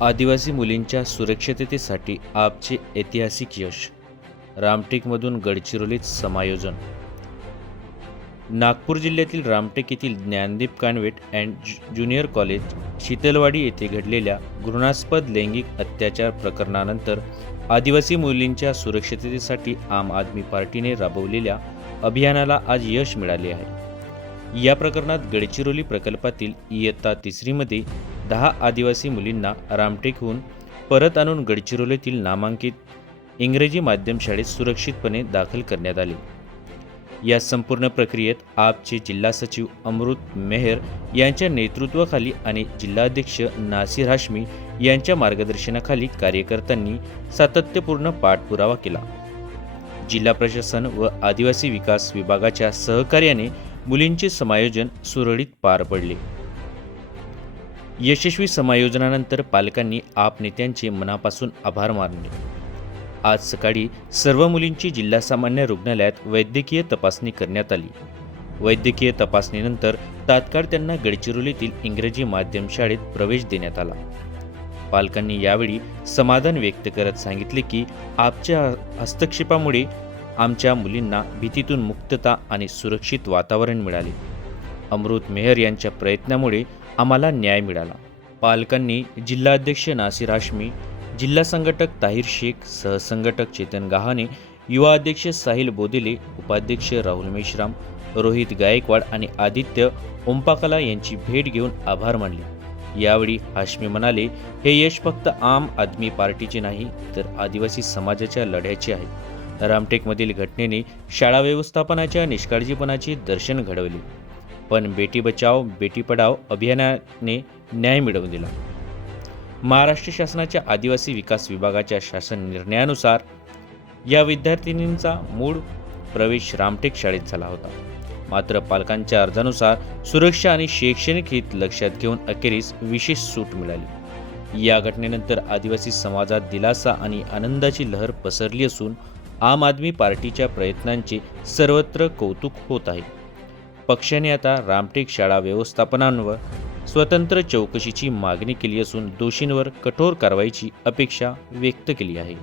आदिवासी मुलींच्या सुरक्षिततेसाठी आपचे ऐतिहासिक यश. रामटेकमधून गडचिरोलीत समायोजन. नागपूर जिल्ह्यातील रामटेक येथील ज्ञानदीप कानवेट अँड ज्यु- ज्युनियर कॉलेज शीतलवाडी येथे घडलेल्या घृणास्पद लैंगिक अत्याचार प्रकरणानंतर आदिवासी मुलींच्या सुरक्षिततेसाठी आम आदमी पार्टीने राबवलेल्या अभियानाला आज यश मिळाले आहे. या प्रकरणात गडचिरोली प्रकल्पातील इयत्ता तिसरीमध्ये दहा आदिवासी मुलींना रामटेकहून परत आणून गडचिरोलीतील नामांकित इंग्रजी माध्यम शाळेत सुरक्षितपणे दाखल करण्यात आले. या संपूर्ण प्रक्रियेत आपचे जिल्हा सचिव अमृत मेहर यांच्या नेतृत्वाखाली आणि जिल्हाध्यक्ष नासिर हाशमी यांच्या मार्गदर्शनाखाली कार्यकर्त्यांनी सातत्यपूर्ण पाठपुरावा केला. जिल्हा प्रशासन व आदिवासी विकास विभागाच्या सहकार्याने मुलींचे समायोजन सुरळीत पार पडले. यशस्वी समायोजनानंतर पालकांनी आप नेत्यांचे मनापासून आभार मानले. आज सकाळी सर्व मुलींची जिल्हा सामान्य रुग्णालयात वैद्यकीय तपासणी करण्यात आली. वैद्यकीय तपासणीनंतर तात्काळ त्यांना गडचिरोलीतील इंग्रजी माध्यम शाळेत प्रवेश देण्यात आला. पालकांनी यावेळी समाधान व्यक्त करत सांगितले की आपच्या हस्तक्षेपामुळे आमच्या मुलींना भीतीतून मुक्तता आणि सुरक्षित वातावरण मिळाले. अमृत मेहर यांच्या प्रयत्नामुळे आम्हाला न्याय मिळाला. पालकांनी जिल्हाध्यक्ष नासिर हाशमी जिल्हा संघटक ताहिर शेख सहसंघटक चेतन गहाणे युवा अध्यक्ष साहिल बोदिले उपाध्यक्ष राहुल मेश्राम रोहित गायकवाड आणि आदित्य ओंपाकला यांची भेट घेऊन आभार मानले. यावेळी हाशमी म्हणाले हे यश फक्त आम आदमी पार्टीचे नाही तर आदिवासी समाजाच्या लढ्याचे आहे. रामटेकमधील घटनेने शाळा व्यवस्थापनाच्या निष्काळजीपणाचे दर्शन घडवले. पण बेटी बचाव बेटी पढाव अभियानाने न्याय मिळवून दिला. महाराष्ट्र शासनाच्या आदिवासी विकास विभागाच्या शासन निर्णयानुसार या विद्यार्थिनींचा मूळ प्रवेश रामटेक शाळेत झाला होता. मात्र पालकांच्या अर्जानुसार सुरक्षा आणि शैक्षणिक हित लक्षात घेऊन अखेरीस विशेष सूट मिळाली. या घटनेनंतर आदिवासी समाजात दिलासा आणि आनंदाची लहर पसरली असून आम आदमी पार्टीच्या प्रयत्नांचे सर्वत्र कौतुक होत आहे. पक्षाने आता रामटेक शाळा व्यवस्थापनांवर स्वतंत्र चौकशीची मागणी केली असून दोषींवर कठोर कारवाईची अपेक्षा व्यक्त केली आहे.